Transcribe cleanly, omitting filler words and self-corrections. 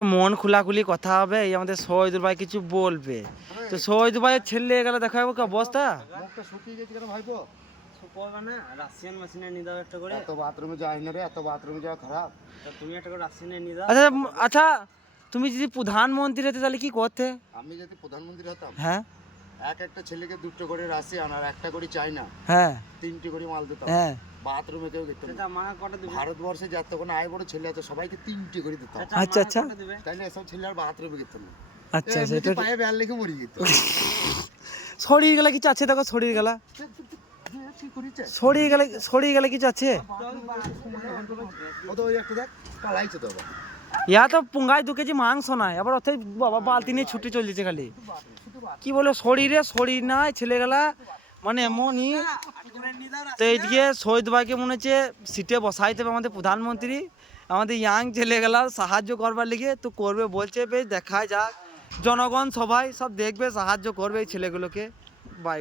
মন খোলাখুলি কথা হবে, এই আমাদের শহীদুল ভাই কিছু বলবে। তো শহীদুল ভাইয়ের ছেলে গেলে দেখা যাবো কি অবস্থা। মুখটা শুকিয়ে গেছে কেন ভাইপো? করবে না, রাশিয়ান মেশিনে নিয়ে দাও একটা করে। এত বাথরুমে যাই না রে, এত বাথরুমে যাওয়া খারাপ। তা তুমি একটা করে রাশিয়ানে নিয়ে দাও। আচ্ছা আচ্ছা, তুমি যদি প্রধানমন্ত্রী হতে তাহলে কি করতে? আমি যদি প্রধানমন্ত্রী হতাম, হ্যাঁ একটা ছেলেকে 2টো করে রাশিয়ান আর 1টা করে চাইনা, হ্যাঁ 3টি করে মাল দিতাম। হ্যাঁ। বাথরুমে কেউ দিত না। চাচা মা কটা দিবে? ভারতবর্ষে যত কোনো আয় বড় ছেলে আছে সবাইকে 3টি করে দিতাম। চাচা, আচ্ছা, মা আচ্ছা। কটা দিবে? তাইলে এসব ছেলে আর বাথরুমে যেত না। আচ্ছা এমনিতে সেটা পায়ে বেল লেগে মরে যেত। শরীর গেলে কিছু আছে? দেখো শরীর গেলা, কি করিছে? শরীর গেলে কিছু আছে? ও তো ওই একটা দেখ পালাইছে তো আবার। ইয়া তো পুঙ্গায় 2 কেজি মাংস নাই, আবার অথই বাবা বালতি নিয়ে ছুটে চলে যেছে খালি। কি বলে শরীর নাই ছেলে গেলা, মানে এমনই। তো এইদিকে শহীদ ভাইকে মনে হচ্ছে সিটে বসাইতে হবে আমাদের প্রধানমন্ত্রী, আমাদের ইয়াং ছেলে গেলা সাহায্য করবার লিগে। তো করবে বলছে, বেশ দেখা যাক, জনগণ সবাই সব দেখবে, সাহায্য করবে এই ছেলেগুলোকে। বাই।